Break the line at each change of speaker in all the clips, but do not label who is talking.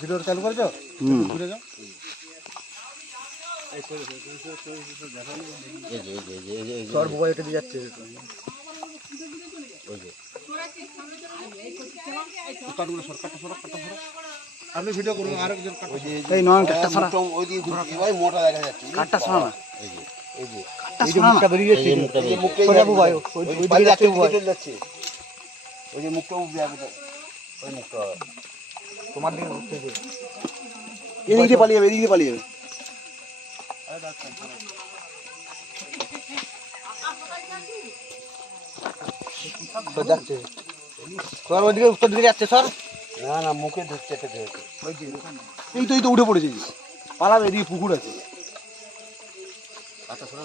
Video চালু করেছ? ঘুরে যাও। আপনি ভিডিও আরেকজন
ওই
এই কাটটা সরা।
মুখটা ওই দিকে ঘুরছি ভাই মোটা দেখা যাচ্ছে
কাটটা সরা না।
এই যে এই যে।
এই যে মুখটা বেরিয়ে যাচ্ছে এই যে
বেরিয়ে
যাব ভাই ওই
ওই
ওই
পালিয়ে
দিকে যাচ্ছে
যাচ্ছে,
মোবাইল
চলে যাচ্ছে। ওই যে মুখটা উঠবে ওই মুখটা।
তোমার দিকে উঠতেছে
এদিক দিয়ে পালিয়ে যাবে এদিক দিয়ে পালিয়ে যাবে।
তো যাচ্ছে। ওইদিকে উত্তর দিকে যাচ্ছে স্যার
না না মুখে ঢুকছে এটা ধরেছে
এই তো এই তো উঠে পড়েছে। পালাবে এদিকে পুকুর আছে।
কাটা সরা।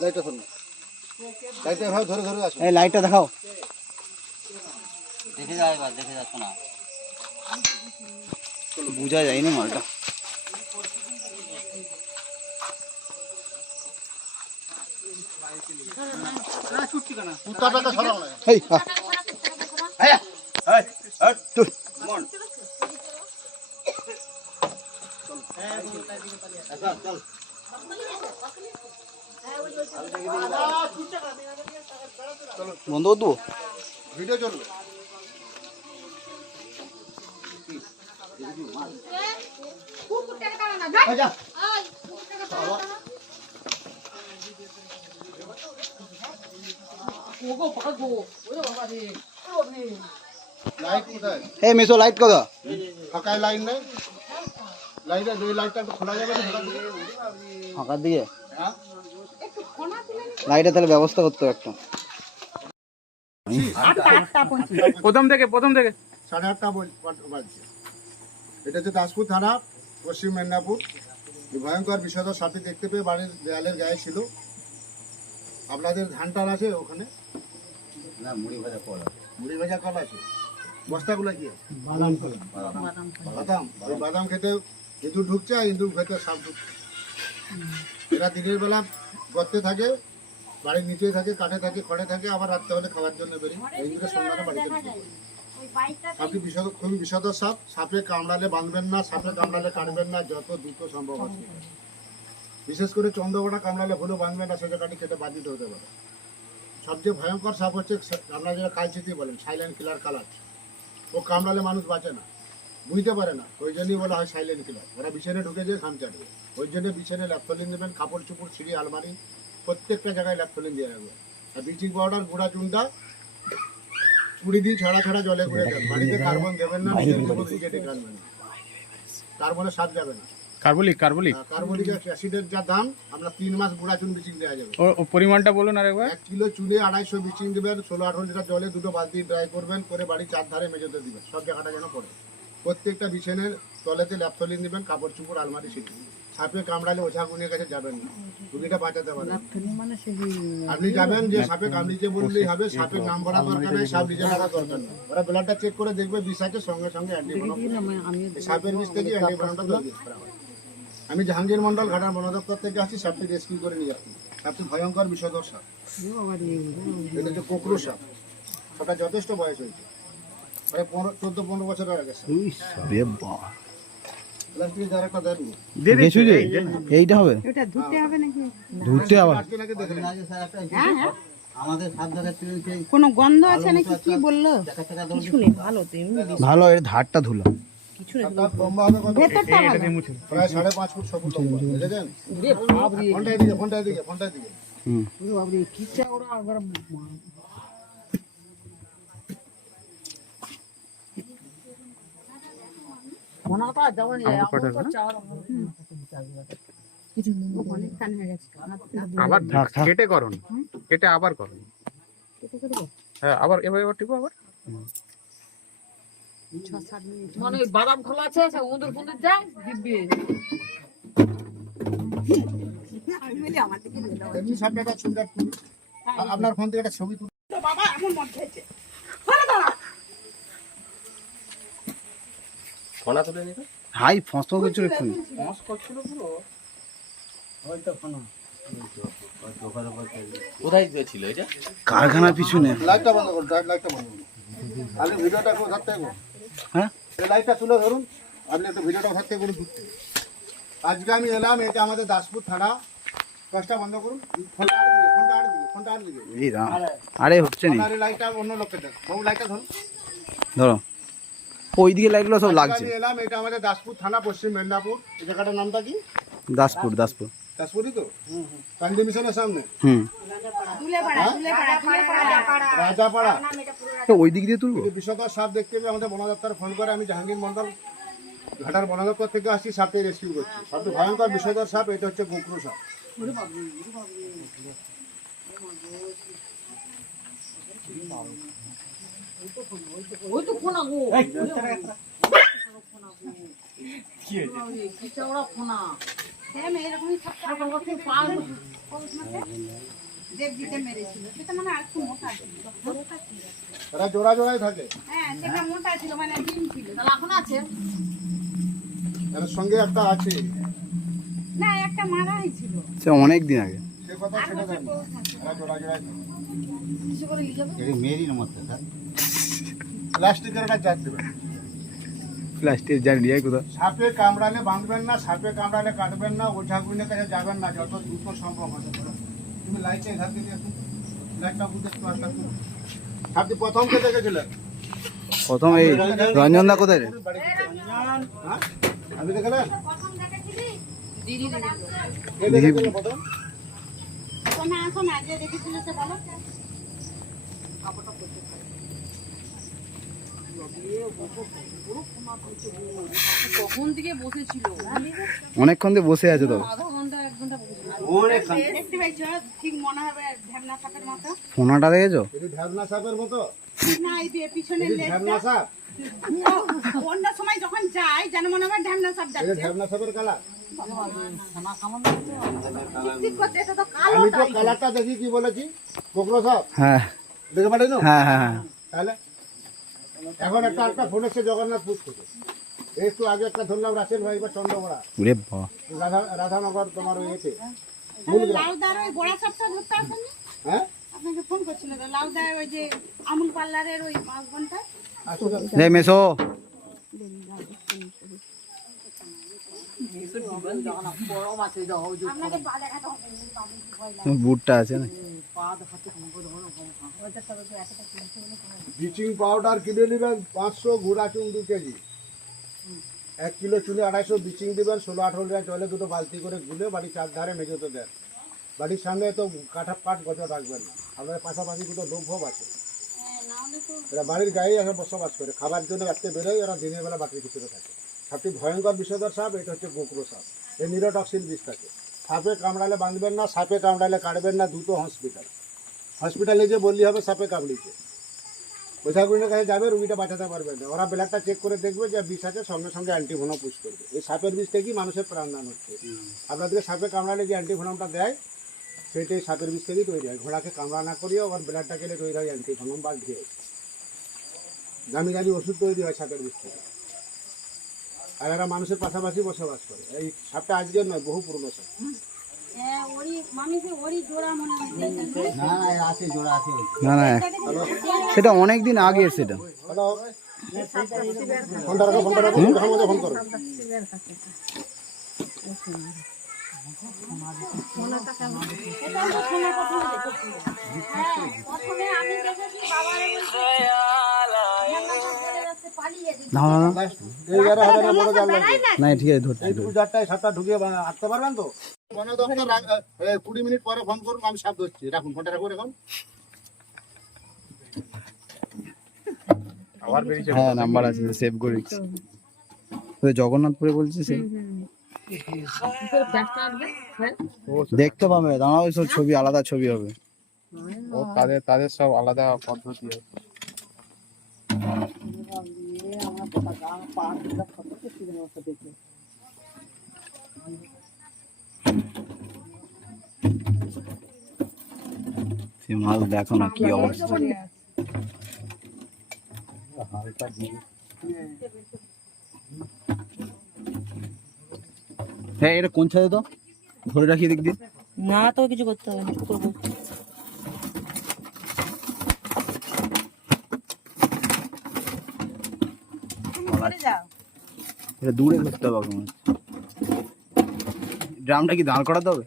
লাইটটা শোন লাইটটা এভাবে ধরে ধরে আসো।
এই লাইটটা দেখাও।
দেখে যা এবার দেখে যাচ্ছ না?
বোঝা যায়নি মালটা।
কুত্তাটাকে সরাও না।
এই আ, চল। বন্ধ করে দেবো
ভিডিও চলবে। কোথায়?
এই মেসো লাইট কথা
ফাঁকায় লাইন নেই? লাইটটা দুই লাইটটা একটু খোলা যাবে?
ফাঁকার দিকে?
হ্যাঁ।
লাইটের তাহলে ব্যবস্থা করতে হবে একটা
প্রথম থেকে প্রথম থেকে।
সাড়ে আটটা বাজছে। এটা হচ্ছে দাসপুর থানা পশ্চিম মেদিনীপুর। ভয়ঙ্কর বিষধর সাপটি দেখতে পেয়ে বাড়ির দেয়ালের গায়ে ছিল। আপনাদের ধান টান আছে ওখানে?
না মুড়ি ভাজা কল আছে।
মুড়ি ভাজা কল আছে। বস্তাগুলো কি? বাদাম ওই বাদাম। খেতে ইঁদুর ঢুকছে আর ইঁদুর খেতে সাপ ঢুকছে। এরা দিনের বেলা গর্তে থাকে বাড়ির নিচেই থাকে কাঠে থাকে খড়ে থাকে আবার রাত্রে হলে খাওয়ার জন্য বেরিয়ে সন্ধানে বাড়িতে সাপটি বিষদ খুবই বিষধর সাপ সাপে কামড়ালে বাঁধবেন না সাপে কামড়ালে কাটবেন না যত দ্রুত সম্ভব আছে। বিশেষ করে চন্দ্রকোনা কামড়ালে ভুলেও বাঁধবেন না সে জায়গাটি কেটে বাধিত হতে পারে। সবচেয়ে ভয়ঙ্কর সাপ হচ্ছে আপনারা যেটা কালচিতি বলেন সাইলেন্ট কিলার কালার। ও কামড়ালে মানুষ বাঁচে না বুঝতে পারে না ওই জন্যই বলা হয় সাইলেন্ট কিলার ওরা বিছানে ঢুকে যায় খাম চাটবে। ওই জন্য বিছানে ল্যাপথলিন দেবেন কাপড় চুপড় সিঁড়ি আলমারি প্রত্যেকটা জায়গায় ল্যাপথলিন দিয়ে রাখবে। আর ব্লিচিং পাউডার গুঁড়া চুনটা কুড়ি দিন ছাড়া ছাড়া জলে করে দেন। বাড়িতে কার্বন দেবেন না নিজের জীবন দিকে ডেকে আনবেন না। কার্বনে সাপ যাবে না।
Carbolic carbolic?
কার্বনিক অ্যাসিডের যা দাম আমরা তিন মাস গুঁড়া চুন বিচিং দেওয়া যাবে।
পরিমাণটা বলুন আরেকবার
এক কিলো চুনে আড়াইশো বিচিং দেবেন ষোলো আঠারো লিটার জলে দুটো বালতি ড্রাই করবেন করে বাড়ির চার ধারে মেঝেতে দিবেন। সব জায়গাটা যেন পড়ে। প্রত্যেকটা বিছানের তলেতে ল্যাপথলিন দিবেন কাপড় চুপড় আলমারি সিটি সাপে কামড়ালে ওঝা গুনির কাছে যাবেন না। রুগীটা বাঁচাতে পারেন। আপনি যাবেন যে সাপে কামড়িছে বললেই হবে সাপের নাম বলা দরকার নেই সাপ নিজে রাখা দরকার নেই ওরা ব্লাডটা চেক করে দেখবে বিষ আছে সঙ্গে সঙ্গে অ্যান্টিবায়োটিক সাপের বিষ থেকে অ্যান্টিবায়োটিকটা তৈরি করা হয়। আমি জাহাঙ্গীর মন্ডল ঘাটার বন দপ্তর থেকে আসছি সাপটি রেস্কিউ করে নিয়ে আসছি সাপটি ভয়ঙ্কর বিষধর সাপ। এটা হচ্ছে কোকরো সাপ। সাপটা যথেষ্ট বয়স হয়েছে। প্রায় পনেরো চোদ্দ পনেরো বছর হয়ে
এইটা হবে?
ধুতে হবে নাকি?
ধরতে আবার।
আজকে নাকি দেখে নিন।
আগে স্যার একটা আমাদের সাত জায়গায় ছিল সেই
কোনো গন্ধ আছে নাকি? কি বলল?
টাকা টাকা
কিছু নেই ভালো তো
ভালো। এর ধারটা
কিছু নেই? ভেতরটা ভালো।
দিন।
প্রায় সাড়ে পাঁচ ফুট দিকে ফোনটাই দিকে ফোনটাই দিকে
হুম।
কি চাওড়া আবার হয়ে গেছে।
আবার
থাক, থাক।
কেটে করুন। কেটে আবার করুন। হ্যাঁ আবার এবার এবার টিপো আবার।
মানে বাদাম খোলা আছে উন্দর ফুন্দর যায় দিব্যি
এমনি সামনে একটা ছবি তুলি। আর আপনার ফোন থেকে ছবি তুলি
হাই ফসল করছিল এক্ষুনি
কোথায় ছিল এটা?
কারখানার পিছনে।
লাইটটা বন্ধ করুন লাইটটা বন্ধ করুন আপনি ভিডিওটা
হ্যাঁ?
এই লাইটটা তুলে ধরুন আপনি একটু ভিডিওটা করুন আজকে আমি এলাম এটা আমাদের দাসপুর থানা। কাজটা বন্ধ করুন। ফোনটা আর দিকে ফোনটা আর দিকে ফোনটা আর দিকে
রাম। আরে হচ্ছে নি।
এই লাইটটা অন্য লোককে বাবু লাইটটা ধরুন।
ধরো। ওইদিকে লাইটগুলো সব লাগছে।
এলাম এটা আমাদের দাসপুর থানা পশ্চিম মেদিনীপুর। এই জায়গাটার নামটা কি?
দাসপুর দাসপুর।
দাসপুরই তো? কান্দি মিশনের সামনে?
হুম।
রাজাপাড়া।
তো ওই দিক দিয়ে তুলবো?
বিষধর সাপ দেখতে পেয়ে আমাদের বনদপ্তর ফোন করে আমি জাহাঙ্গীর মন্ডল ঘাটার বনদপ্তর থেকে আসছি সাপটি রেস্কিউ করছি। সবচেয়ে ভয়ঙ্কর বিষধর সাপ এটা হচ্ছে গোকরু সাপ।
ওই তো ফোনা গো কি চাওড়া ফোনা
হ্যাঁ মেয়ে এরকমই সব
এরকম পাল
দেবজিতে মেরেছিল সেটা মানে আর একটু মোটা ছিল মোটা
জোড়া জোড়ায় থাকে
হ্যাঁ সেটা মোটা ছিল মানে ডিম ছিল
তাহলে এখন আছে
এর সঙ্গে একটা আছে
না একটা মারা হয়েছিল
সে অনেক দিন আগে
সে কথা দেন জোড়া জোড়ায় থাকে
কিছু করে নিয়ে যাবে
প্লাস্টিকের একটা চার দেবেন।
প্লাস্টিক জানি নিয়ে কোথাও।
সাপে কামড়ালে বাঁধবেন না সাপে কামড়ালে কাটবেন না ওঝা গুইনের কাছে যাবেন না যত দ্রুত সম্ভব হবে। তুমি লাইটে ঘাত দিয়ে লাইটটা বুঝতে আস্তে আপনি প্রথম কে দেখেছিলেন?
প্রথম এই রঞ্জন দা কোথায় রে?
হ্যাঁ? আপনি দেখলেন
প্রথম দেখেছিলি
কে দেখেছিলেন প্রথম
শোনা শোনা যে দেখেছিল সে বলো
কখন থেকে বসেছিল?
অনেকক্ষণ দিয়ে বসে আছে তো।
আধা ঘণ্টা এক ঘণ্টা বসেছিল।
দেখতে পাইছো ঠিক মনে হবে ঢ্যামনা সাপের মতো।
ফোনাটা দেখেছ?
সময় যখন যাই যেন মনে ঢ্যামনা সাপ
সাপের
কালো
আমি তো কালারটা দেখি কি বলেছি কোকরো সাপ।
হ্যাঁ।
দেখে পাঠাই না
হ্যাঁ হ্যাঁ হ্যাঁ।
তাহলে? এখন একটা একটা ফোন এসছে জগন্নাথপুর থেকে। একটু আগে একটা ধরলাম রাসেল ভাই বা চন্দ্রবড়া রাধা রাধানগর তোমার ওই এতে। হ্যাঁ?
আপনাকে ফোন করছিল লাউদায় ওই যে আমুল পার্লারের ওই পাঁচ ঘণ্টা
আসুন
রে মেসো
গরম আছে যাও ওই যে
আপনাকে পা দেখাতে হবে
তোমার বুটটা আছে না?
ব্লিচিং পাউডার কিনে নেবেন পাঁচশো গুঁড়া চুন দু কেজি। এক কিলো চুলে আড়াইশো, ব্লিচিং দেবেন, ষোলো, আঠারো লিটার জলে দুটো বালতি করে গুলে বাড়ির চার ধারে মেঝেতে দেন। বাড়ির সামনে তো কাঠা পাট গজা রাখবেন না। আপনাদের পাশাপাশি দুটো ডোব আছে। এরা বাড়ির গায়ে এসে বসবাস করে। খাবার জন্য রাখতে বেরোয়, এরা দিনের বেলা বাটির ভিতরে থাকে। সবটি ভয়ঙ্কর বিষধর সাপ এটা হচ্ছে গোকরো সাপ। এই নিরোটক্সিন বিষ থাকে। সাপে কামড়ালে বাঁধবেন না সাপে কামড়ালে কাটবেন না দুটো হসপিটাল হসপিটালে যে বললি হবে সাপে কামড়িছে। ওঝাগুলির কাছে যাবে রুগীটা বাঁচাতে পারবে না। ওরা ব্লাডটা চেক করে দেখবে যে বিষ আছে সঙ্গে সঙ্গে অ্যান্টিভেনম পুশ করবে। এই সাপের বিষ থেকেই মানুষের প্রাণদান হচ্ছে। আপনাদেরকে সাপে কামড়ালে যে অ্যান্টিভেনমটা দেয় সেটাই সাপের বিষ থেকেই তৈরি হয়। ঘোড়াকে কামড়া না করিয়ে ওর ব্লাডটা কেটে তৈরি হয় অ্যান্টিভেনম বা ঘিয়ে। দামি দামি ওষুধ তৈরি হয় সাপের বিষ থেকে। আর এরা মানুষের পাশাপাশি বসবাস করে। এই সাপটা আজকের নয় বহু পুরনো সাপ।
না না সেটা অনেক দিন আগে সেটা।
ফোনটা রাখো ফোনটা রাখো ফোন করো।
হ্যাঁ, প্রথমে আমি দেখেছি বাবার
না ঠিক আছে ধরছি
চারটায় সাতটা ঢুকিয়ে আটতে পারবেন তো? কুড়ি মিনিট পরে ফোন করুন আমি সাপ ধরছি। রাখুন ফোনটা রাখুন এখন।
হ্যাঁ নাম্বার আছে সেভ করে জগন্নাথপুরে সে?
হ্যাঁ
দেখতে পাবে দাঁড়াও সব ছবি আলাদা ছবি হবে।
ও তাদের তাদের সব আলাদা পদ্ধতি
মাছ দেখো না কি অবস্থা। হ্যাঁ এটা কোন ছাদে তো? ধরে রাখি দিক দিয়ে।
না তো কিছু করতে হবে করব।
এটা দূরে ধরতে হবে ড্রামটা কি দাঁড় করাতে হবে?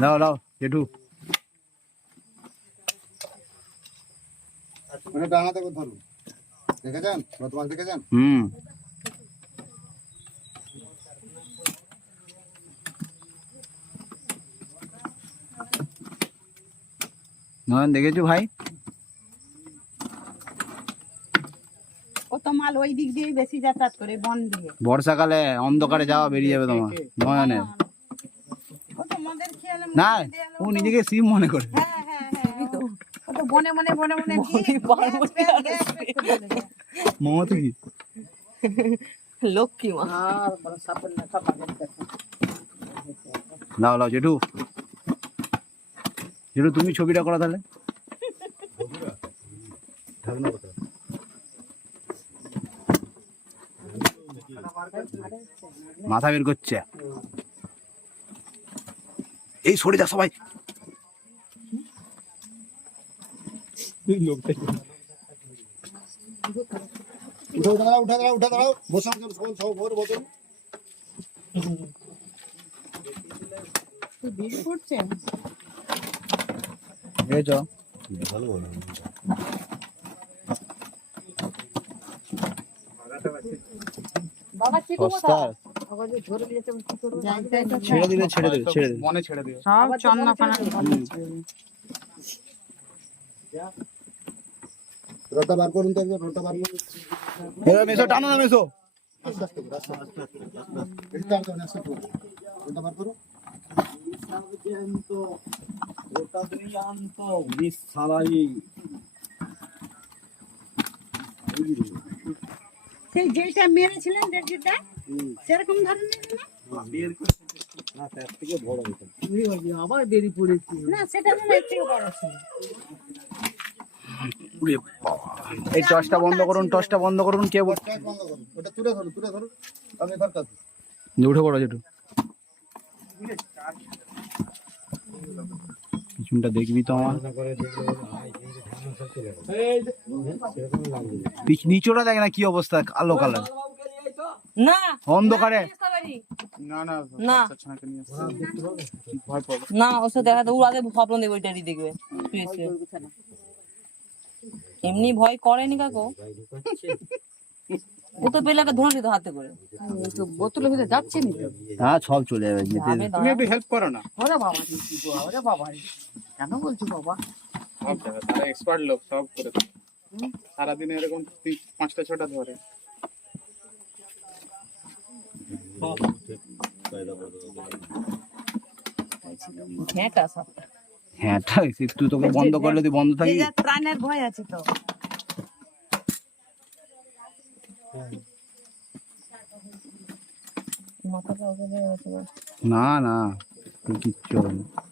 দাও দাও জেঠু।
মানে ডাঙা থেকে ধরুন দেখেছেন? গত মাস দেখেছেন?
হুম। নয়ন দেখেছ ভাই?
কত মাল ওই দিক দিয়েই বেশি যাতায়াত করে বন দিয়ে।
বর্ষাকালে অন্ধকারে যাওয়া বেরিয়ে যাবে তোমার নয়নের
কত আমাদের খেয়ালে
না ও নিজেকে সিম মনে করে।
হ্যাঁ হ্যাঁ হ্যাঁ কত বনে মনে বনে মনে
মমতা কি?
লক্ষ্মী মা।
লাও লাও জেঠু। জেঠু তুমি ছবিটা করো তাহলে। মাথা বের করছে। এই সরে যা সবাই।
উঠে দাঁড়াও উঠে দাঁড়াও উঠে দাঁড়াও। বসে সব সব ভোর বসুন।
ঠিক
সস্তা।
আবার যে ধরে নিয়েছে কি করবে?
ছেড়ে দিলে ছেড়ে দিলে ছেড়ে দিলে।
মনে ছেড়ে দিও।
সব চন্দ্রপানা
রোটা বার করুন তো একবার, রোটা বার করুন।
এবার মেসো টানো না মেসো।
আস্তে আস্তে করে, আস্তে আস্তে বেশি টানতে হবে না, আস্তে করে। রোটা বার করো
সেই যেটা মেরেছিলেন দেড়জিটা সেরকম ধরনের না?
আবার দেরি পড়েছি।
না সেটা যেন এর থেকে বড় ছিল।
এই টসটা বন্ধ করুন টসটা বন্ধ করুন কে
ওটা তুলে ধরুন তুলে ধরুন। আপনি
উঠে পড়ো জেঠু। পিছনটা দেখবি তো আমার। নিচোটা দেখ না কি অবস্থা কালো কালার।
না।
অন্ধকারে।
না
ওর সাথে দেখা তো আগে স্বপ্ন দেখবে। ওইটারই। এমনি ভয় করেনি কাকু। ও তো পেলে ধরে দিত হাতে করে।
তো বোতলের ভিতরে যাচ্ছে নি
হ্যাঁ সব চলে যাবে
তুমি একটু হেল্প করো না।
ওরে বাবা ওরে বাবা কেন বলছো বাবা?
সব যাবে তারা এক্সপার্ট লোক সব করে সারাদিনে এরকম পাঁচটা ছটা ধরে।
হ্যাঁ তুই তোকে বন্ধ করলে তুই বন্ধ
যে প্রাণের ভয় আছে তো মাথাটা ওখানে আছে
না না কিচ্ছু হবে না।